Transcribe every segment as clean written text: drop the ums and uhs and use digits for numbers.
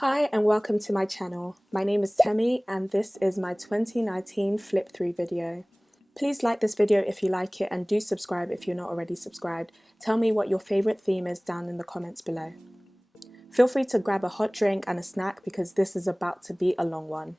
Hi and welcome to my channel. My name is Temi and this is my 2019 flip through video. Please like this video if you like it and do subscribe if you're not already subscribed. Tell me what your favourite theme is down in the comments below. Feel free to grab a hot drink and a snack because this is about to be a long one.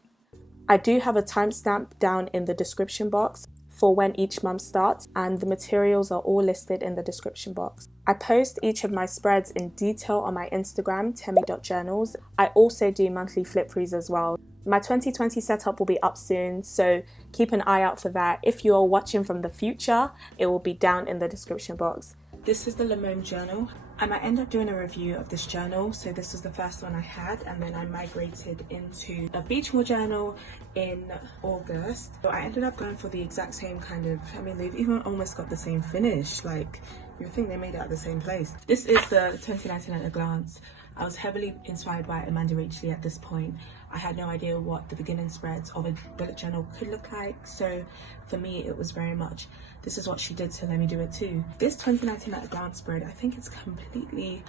I do have a timestamp down in the description box for when each month starts, and the materials are all listed in the description box. I post each of my spreads in detail on my Instagram, temi.journals. I also do monthly flip throughs as well. My 2020 setup will be up soon, so keep an eye out for that. If you are watching from the future, it will be down in the description box. This is the Lemome Journal. I might end up doing a review of this journal. So this was the first one I had, and then I migrated into a Beechmore Journal in August. So I ended up going for the exact same kind of, they've even almost got the same finish. Like, you think they made it at the same place. This is the 2019 at a glance. I was heavily inspired by Amanda Rachel at this point. I had no idea what the beginning spreads of a bullet journal could look like. So for me, it was very much, this is what she did, so let me do it too. This 2019 at a glance spread, I think it's completely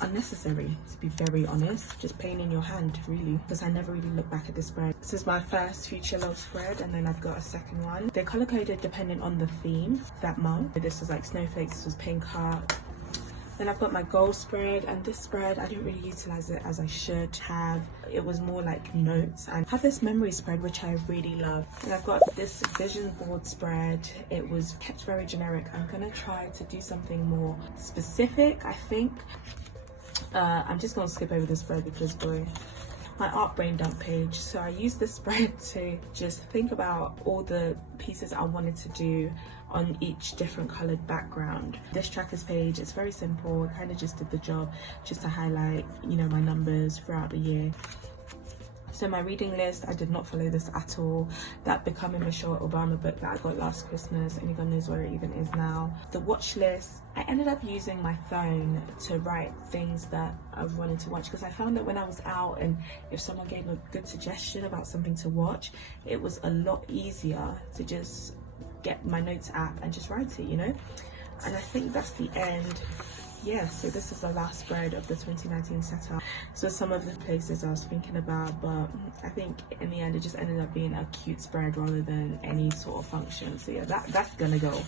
unnecessary, to be very honest. Just pain in your hand, really, because I never really looked back at this spread. This is my first Future Love spread, and then I've got a second one. They're color coded depending on the theme that month. This was like snowflakes, this was pink heart. Then I've got my gold spread, and this spread I didn't really utilize it as I should have. It was more like notes. And I have this memory spread which I really love, and I've got this vision board spread. It was kept very generic. I'm gonna try to do something more specific, I think. I'm just gonna skip over this spread because boy, my art brain dump page. So I used this spread to just think about all the pieces I wanted to do on each different colored background. This trackers page is very simple. I kind of just did the job just to highlight, my numbers throughout the year. So my reading list, I did not follow this at all. That Becoming Michelle Obama book that I got last Christmas, only God knows where it even is now. The watch list, I ended up using my phone to write things that I wanted to watch, because I found that when I was out and if someone gave a good suggestion about something to watch, it was a lot easier to just get my notes app and just write it, And I think that's the end. Yeah, so this is the last spread of the 2019 setup. So some of the places I was thinking about, but I think in the end it just ended up being a cute spread rather than any sort of function. So yeah, that's gonna go.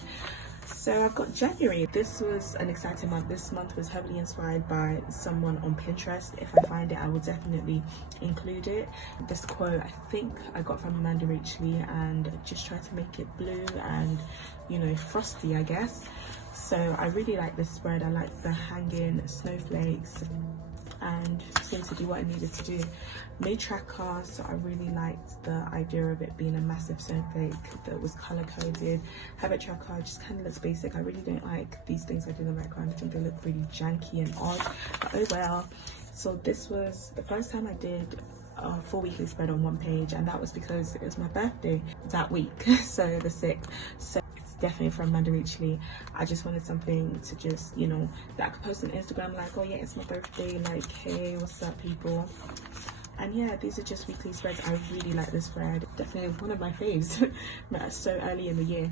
So I've got January. This was an exciting month. This month was heavily inspired by someone on Pinterest. If I find it, I will definitely include it. This quote I think I got from Amanda Rachel, and just tried to make it blue and frosty, I guess. So I really like this spread. I like the hanging snowflakes and seemed to do what I needed to do. Made tracker, so I really liked the idea of it being a massive snowflake that was color coded. Habit tracker just kind of looks basic. I really don't like these things I do in the background. I think they look really janky and odd, but oh well. So this was the first time I did a full weekly spread on one page, and that was because it was my birthday that week, so the 6th. So definitely from Amanda Rachel. I just wanted something to just, that I could post on Instagram like, oh yeah, it's my birthday, like, hey, what's up, people? And yeah, these are just weekly spreads. I really like this spread. Definitely one of my faves. So early in the year.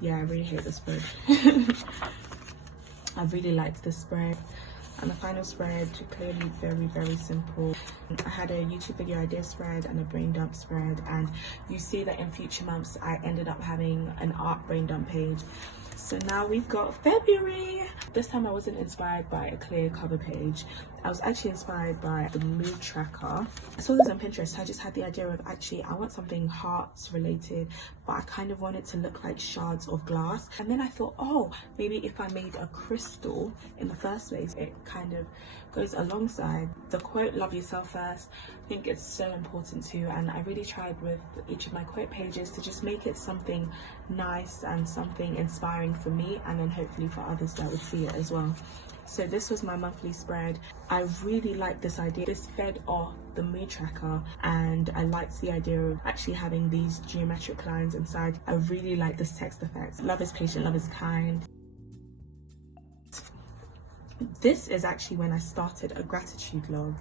Yeah, I really hate this spread. I really liked this spread. And the final spread, clearly very, very simple. I had a YouTube video idea spread and a brain dump spread, and you see that in future months I ended up having an art brain dump page. So now we've got February. This time I wasn't inspired by a clear cover page. I was actually inspired by the mood tracker. I saw this on Pinterest. I just had the idea of actually I want something hearts related, but I kind of want it to look like shards of glass. And then I thought, oh, maybe if I made a crystal in the first place, it kind of goes alongside the quote, love yourself first. I think it's so important too, and I really tried with each of my quote pages to just make it something nice and something inspiring for me, and then hopefully for others that would see it as well. So this was my monthly spread. I really liked this idea. This fed off the mood tracker, and I liked the idea of actually having these geometric lines inside. I really like this text effect. Love is patient, love is kind. This is actually when I started a gratitude log.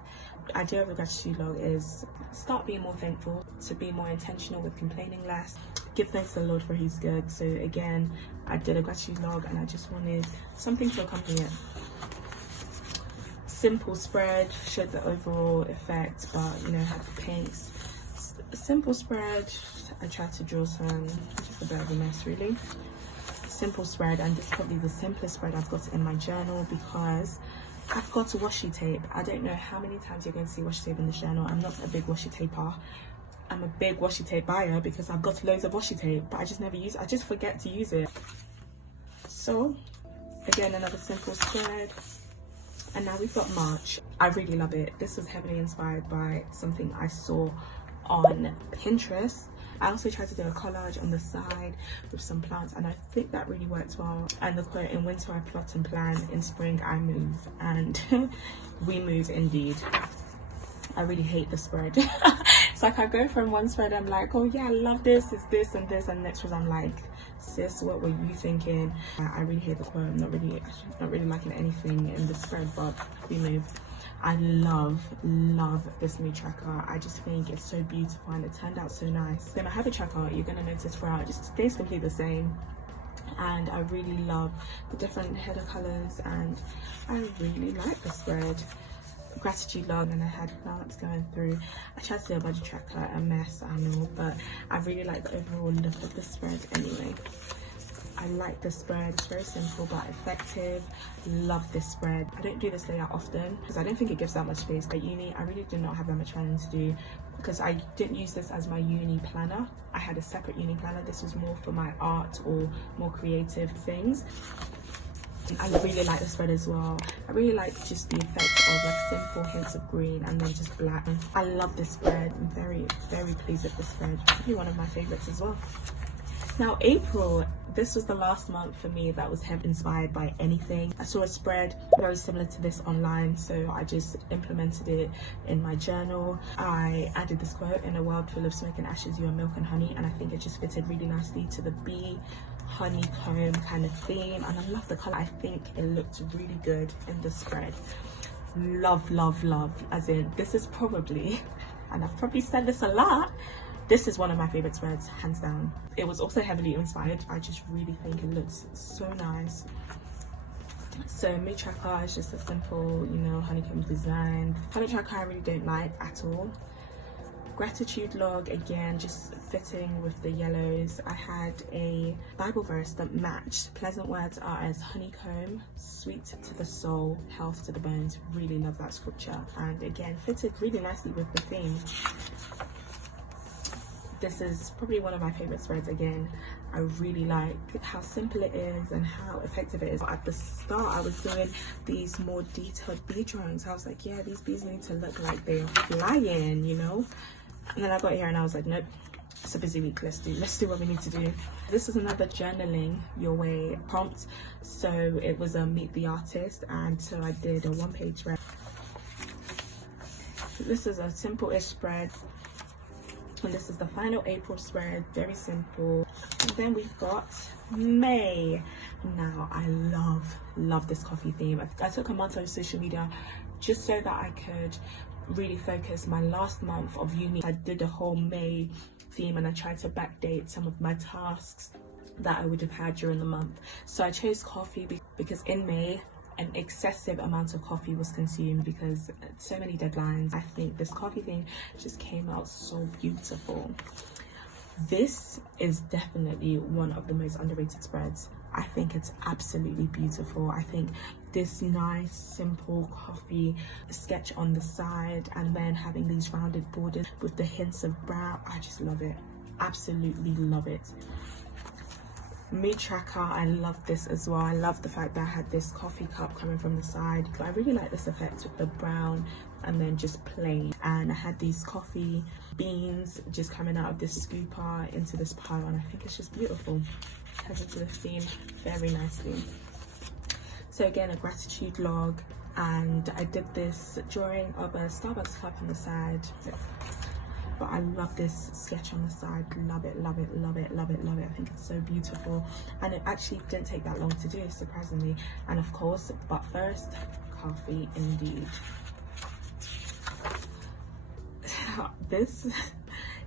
The idea of a gratitude log is start being more thankful, to be more intentional with complaining less, give thanks to the Lord for He's good. So again, I did a gratitude log and I just wanted something to accompany it. simple spread, showed the overall effect, but you know, had the pinks. A simple spread. I tried to draw some, just a bit of a mess really. Simple spread, and this is probably the simplest spread I've got in my journal because I've got washi tape. I don't know how many times you're going to see washi tape in this journal. I'm not a big washi taper. I'm a big washi tape buyer because I've got loads of washi tape, but I just never use it. I just forget to use it. So again, another simple spread. And now we've got March. I really love it. This was heavily inspired by something I saw on Pinterest. I also tried to do a collage on the side with some plants, and I think that really worked well. And the quote, in winter I plot and plan, in spring I move, and we move indeed. I really hate the spread. It's like I go from one spread, I'm like, oh yeah, I love this, it's this and this, and the next one I'm like, sis, what were you thinking? I really hate the quote. I'm not really liking anything in the spread, but we move. I love this mood tracker. I just think it's so beautiful and it turned out so nice. Then my habit tracker, you're gonna notice throughout, it just stays completely the same. And I really love the different header colors, and I really like the spread. Gratitude log, and I had plants going through. I tried to do a budget tracker, a mess, I know, but I really like the overall look of the spread anyway. I like the spread, it's very simple but effective. Love this spread. I don't do this layout often because I don't think it gives that much space. At uni, I really did not have that much planning to do because I didn't use this as my uni planner. I had a separate uni planner. This was more for my art or more creative things. I really like the spread as well. I really like just the effect of like simple hints of green and then just black. I love this spread. I'm very pleased with this spread. Probably one of my favorites as well. Now April, this was the last month for me that was heavily inspired by anything. I saw a spread very similar to this online, so I just implemented it in my journal. I added this quote, in a world full of smoke and ashes you are milk and honey, and I think it just fitted really nicely to the bee honeycomb kind of theme, and I love the color. I think it looked really good in the spread. Love, as in this is probably, and I've probably said this a lot, this is one of my favorite spreads, hands down. It was also heavily inspired. I just really think it looks so nice. So mood tracker is just a simple, you know, honeycomb design. Habit tracker I really don't like at all. Gratitude log, again, just fitting with the yellows. I had a Bible verse that matched. Pleasant words are as honeycomb, sweet to the soul, health to the bones. Really love that scripture, and again fitted really nicely with the theme. This is probably one of my favorite spreads. Again, I really like how simple it is and how effective it is. At the start, I was doing these more detailed bee drawings. I was like, yeah, these bees need to look like they're flying, you know? And then I got here and I was like, nope, it's a busy week. Let's do what we need to do. This is another journaling your way prompt. So it was a meet the artist, and so I did a one-page spread. This is a simple-ish spread. And this is the final April spread, very simple. And then we've got May. Now I love this coffee theme. I took a month of social media just so that I could really focus my last month of uni. I did a whole May theme and I tried to backdate some of my tasks that I would have had during the month. So I chose coffee because in May an excessive amount of coffee was consumed because so many deadlines. I think this coffee thing just came out so beautiful. This is definitely one of the most underrated spreads. I think it's absolutely beautiful. I think this nice simple coffee sketch on the side and then having these rounded borders with the hints of brown, I just love it. Absolutely love it. Mood tracker, I love this as well. I love the fact that I had this coffee cup coming from the side. I really like this effect with the brown and then just plain. And I had these coffee beans just coming out of this scooper into this pile, and I think it's just beautiful. Ties into the theme very nicely. So again, a gratitude log, and I did this drawing of a Starbucks cup on the side. But I love this sketch on the side. Love it. I think it's so beautiful, and it actually didn't take that long to do, surprisingly. And of course, but first, coffee indeed.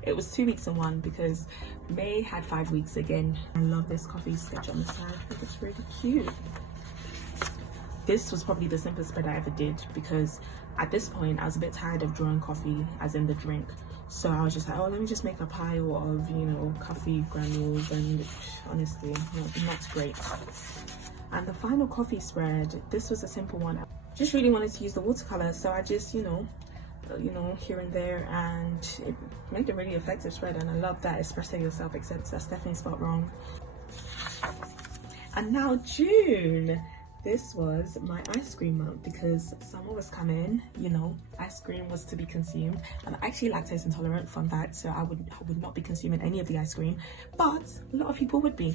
It was 2 weeks in one because May had 5 weeks again. I love this coffee sketch on the side. I think it's really cute. This was probably the simplest spread I ever did, because at this point I was a bit tired of drawing coffee as in the drink. So I was just like, oh, let me just make a pile of, you know, coffee granules, and honestly, not great. And the final coffee spread, this was a simple one. Just really wanted to use the watercolor, so I just, you know, here and there, and it made a really effective spread. And I love that espresso yourself, except that's definitely spelled wrong. And now June. This was my ice cream month, because summer was coming, you know, ice cream was to be consumed. I'm actually lactose intolerant, fun fact, so I would not be consuming any of the ice cream, but a lot of people would be.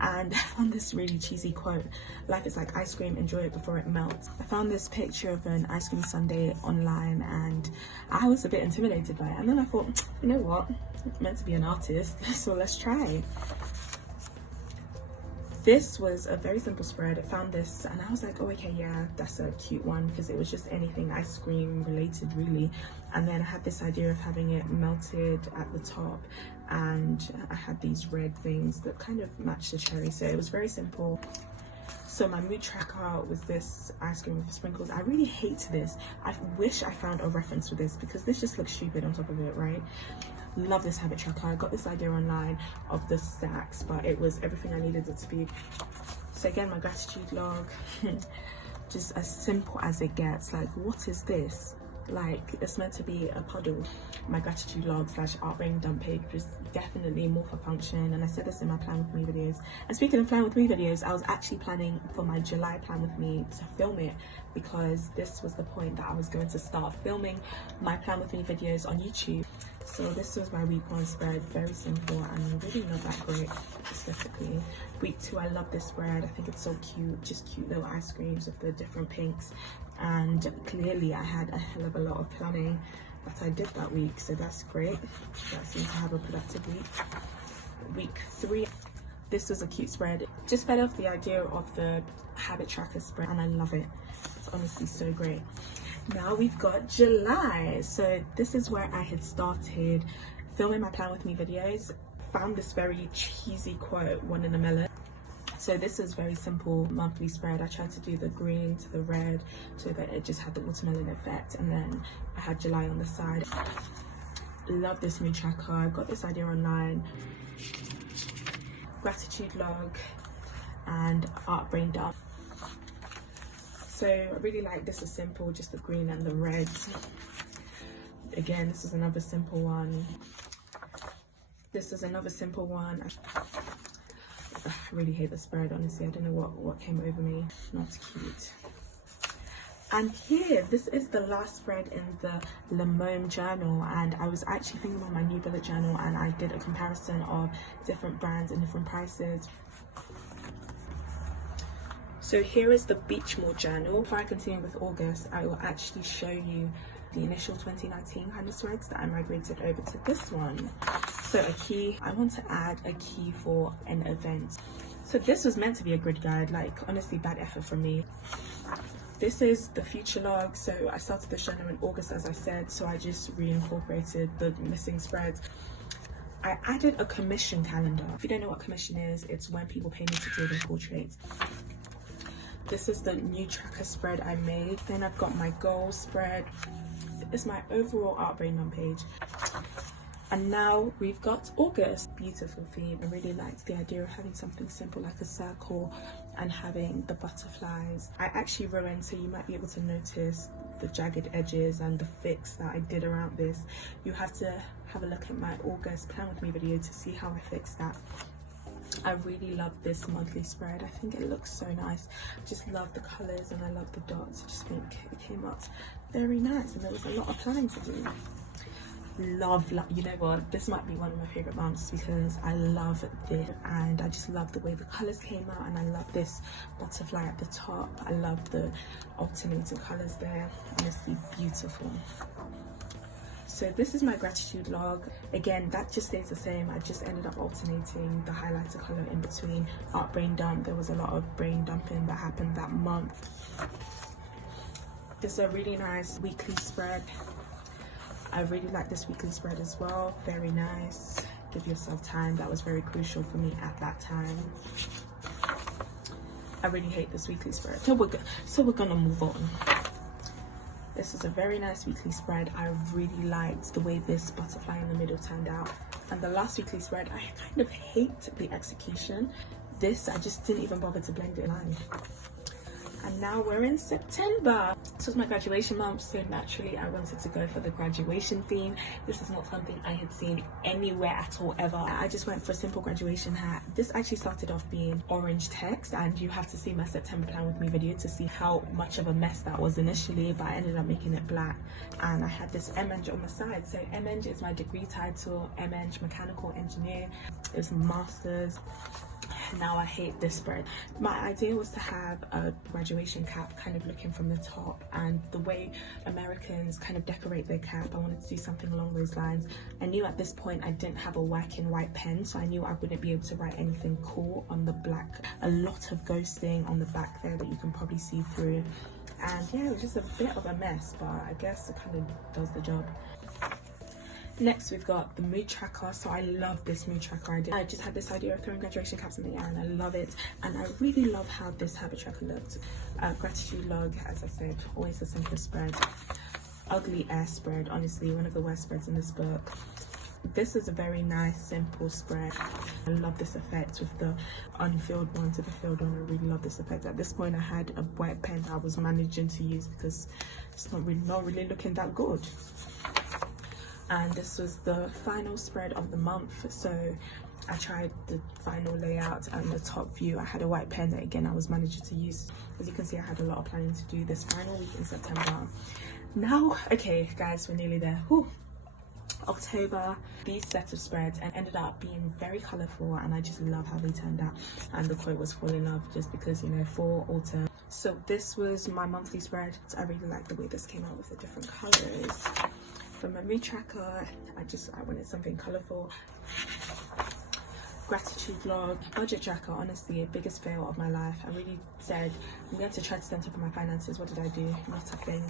And I found this really cheesy quote: life is like ice cream, enjoy it before it melts. I found this picture of an ice cream sundae online, and I was a bit intimidated by it. And then I thought, you know what, I'm meant to be an artist, so let's try. This was a very simple spread. I found this and I was like, oh, okay, yeah, that's a cute one, because it was just anything ice cream related, really. And then I had this idea of having it melted at the top, and I had these red things that kind of matched the cherry, so it was very simple. So my mood tracker was this ice cream with sprinkles. I really hate this. I wish I found a reference for this, because this just looks stupid on top of it, right? Love this habit tracker. I got this idea online of the stacks, but it was everything I needed it to be. So again, my gratitude log, just as simple as it gets. Like, what is this? Like, it's meant to be a puddle. My gratitude log / art brain dump page was definitely more for function, and I said this in my plan with me videos. And speaking of plan with me videos, I was actually planning for my July plan with me to film it, because this was the point that I was going to start filming my plan with me videos on YouTube. So this was my week 1 spread, very simple and really not that great aesthetically. Week 2, I love this spread. I think it's so cute, just cute little ice creams with the different pinks. And clearly I had a hell of a lot of planning that I did that week, so that's great. That seems to have a productive week. Week 3, this was a cute spread. Just fed off the idea of the habit tracker spread, and I love it. It's honestly so great. Now we've got July. So this is where I had started filming my plan with me videos. Found this very cheesy quote, one in a melon. So this is very simple monthly spread. I tried to do the green to the red so that it just had the watermelon effect, and then I had July on the side. Love this mood tracker. I got this idea online. Gratitude log and art brain dump. So I really like this is simple, just the green and the red. Again, this is another simple one. This is another simple one. I really hate the spread, honestly. I don't know what came over me. Not cute. And here, this is the last spread in the Lemome Journal, and I was actually thinking about my new bullet journal, and I did a comparison of different brands and different prices. So here is the Beechmore Journal. Before I continue with August, I will actually show you the initial 2019 kind of spreads that I migrated over to this one. So a key, I want to add a key for an event. So this was meant to be a grid guide, like honestly bad effort from me. This is the future log. So I started this journal in August, as I said, so I just reincorporated the missing spreads. I added a commission calendar. If you don't know what commission is, it's when people pay me to draw their portraits. This is the new tracker spread I made. Then I've got my goal spread. It's my overall art brain dump page. And now we've got August. Beautiful theme. I really liked the idea of having something simple like a circle and having the butterflies. I actually ruined, so you might be able to notice the jagged edges and the fix that I did around this. You have to have a look at my August plan with me video to see how I fixed that. I really love this monthly spread. I think it looks so nice. I just love the colours and I love the dots. I just think it came out very nice, and there was a lot of planning to do. Love, you know what, this might be one of my favourite months because I love this, and I just love the way the colours came out, and I love this butterfly at the top. I love the alternating colours there. Honestly beautiful. So this is my gratitude log. Again, that just stays the same. I just ended up alternating the highlighter color in between. Art brain dump, there was a lot of brain dumping that happened that month. This is a really nice weekly spread. I really like this weekly spread as well. Very nice. Give yourself time. That was very crucial for me at that time. I really hate this weekly spread. So we're gonna move on. This is a very nice weekly spread. I really liked the way this butterfly in the middle turned out. And the last weekly spread, I kind of hate the execution. This, I just didn't even bother to blend it in line. And now we're in September. This was my graduation month, so naturally I wanted to go for the graduation theme. This is not something I had seen anywhere at all ever. I just went for a simple graduation hat. This actually started off being orange text, and you have to see my September plan with me video to see how much of a mess that was initially, but I ended up making it black. And I had this MEng on my side. So MEng is my degree title, MEng mechanical engineer. It was masters. Now I hate this spread. My idea was to have a graduation cap kind of looking from the top, and the way Americans kind of decorate their cap, I wanted to do something along those lines. I knew at this point I didn't have a working white pen, so I knew I wouldn't be able to write anything cool on the black. A lot of ghosting on the back there that you can probably see through, and yeah, it was just a bit of a mess, but I guess it kind of does the job. Next, we've got the mood tracker. So I love this mood tracker. I just had this idea of throwing graduation caps in the air, and I love it. And I really love how this habit tracker looked. Gratitude log, as I said, always the simplest spread. Ugly air spread, honestly, one of the worst spreads in this book. This is a very nice, simple spread. I love this effect with the unfilled one to the filled one. I really love this effect. At this point, I had a white pen that I was managing to use because it's not really looking that good. And this was the final spread of the month, so I tried the final layout and the top view. I had a white pen that again I was managing to use. As you can see, I had a lot of planning to do this final week in September. Now, okay guys, we're nearly there. Whew. October, these sets of spreads and ended up being very colorful, and I just love how they turned out. And the quote was fall in love, just because, you know, fall, autumn. So this was my monthly spread. I really like the way this came out with the different colors. For my mood tracker, I wanted something colorful. Gratitude log. Budget tracker, honestly, biggest fail of my life. I really said I'm going to try to stay on top of my finances. What did I do? Not a thing.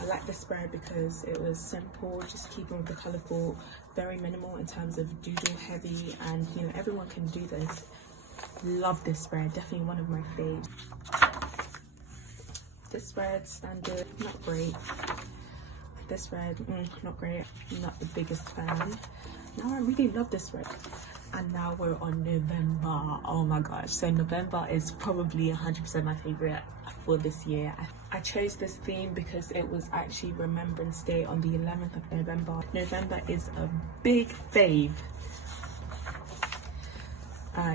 I like this spread because it was simple, just keeping with the colorful, very minimal in terms of doodle heavy, and you know, everyone can do this. Love this spread, definitely one of my faves. This spread, standard, not great. This spread, not great, not the biggest fan. Now I really love this spread. And now we're on November. Oh my gosh, so November is probably 100% my favorite for this year. I chose this theme because it was actually Remembrance Day on the 11th of November. November is a big fave.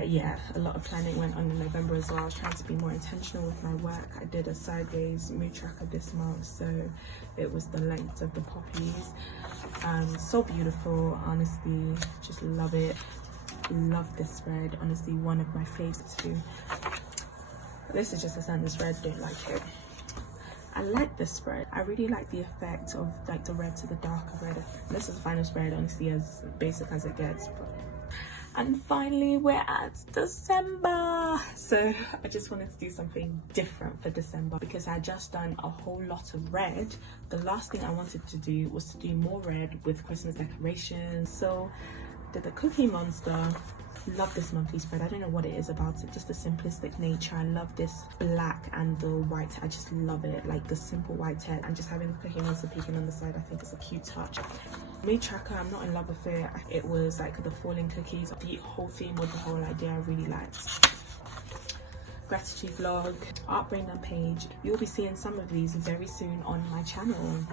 Yeah, a lot of planning went on in November as well. I was trying to be more intentional with my work. I did a sideways mood tracker this month, so it was the length of the poppies. So beautiful, honestly, just love it. Love this spread, honestly, one of my favorites too. This is just a standard spread, don't like it. I like this spread. I really like the effect of like the red to the darker red. This is the final spread, honestly, as basic as it gets. And finally, we're at December. So I just wanted to do something different for December because I had just done a whole lot of red. The last thing I wanted to do was to do more red with Christmas decorations. So did the Cookie Monster. Love this monthly spread. I don't know what it is about it, just the simplistic nature. I love this black and the white. I just love it, like the simple white text, and just having the Cookie Monster peeking on the side, I think it's a cute touch. Mood tracker, I'm not in love with it. It was like the falling cookies. The whole theme with the whole idea I really liked. Gratitude vlog, art breakdown page. You'll be seeing some of these very soon on my channel.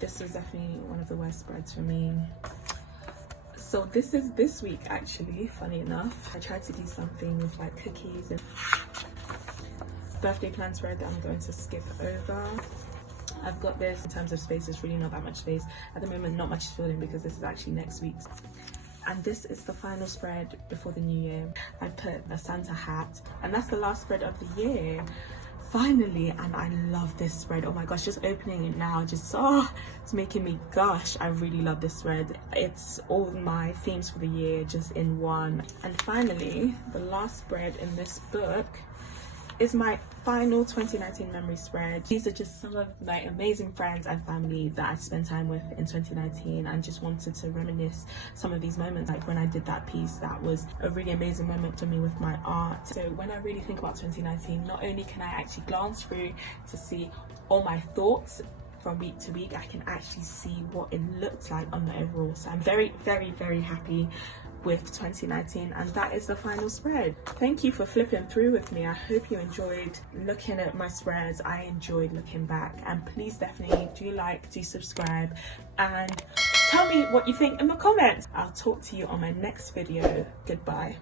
This was definitely one of the worst spreads for me. So this is this week actually, funny enough. I tried to do something with like cookies and birthday plan spread that I'm going to skip over. I've got this in terms of space, it's really not that much space. At the moment, not much is filled in because this is actually next week's. And this is the final spread before the new year. I put a Santa hat, and that's the last spread of the year. Finally, and I love this spread. Oh my gosh, just opening it now, just it's making me gush. I really love this spread. It's all my themes for the year just in one. And finally, the last spread in this book is my final 2019 memory spread. These are just some of my amazing friends and family that I spent time with in 2019, and just wanted to reminisce some of these moments. Like when I did that piece, that was a really amazing moment for me with my art. So when I really think about 2019, not only can I actually glance through to see all my thoughts from week to week, I can actually see what it looks like on the overall. So I'm very, very, very happy with 2019, and that is the final spread. Thank you for flipping through with me. I hope you enjoyed looking at my spreads. I enjoyed looking back, and please definitely do like, do subscribe, and tell me what you think in the comments. I'll talk to you on my next video. Goodbye.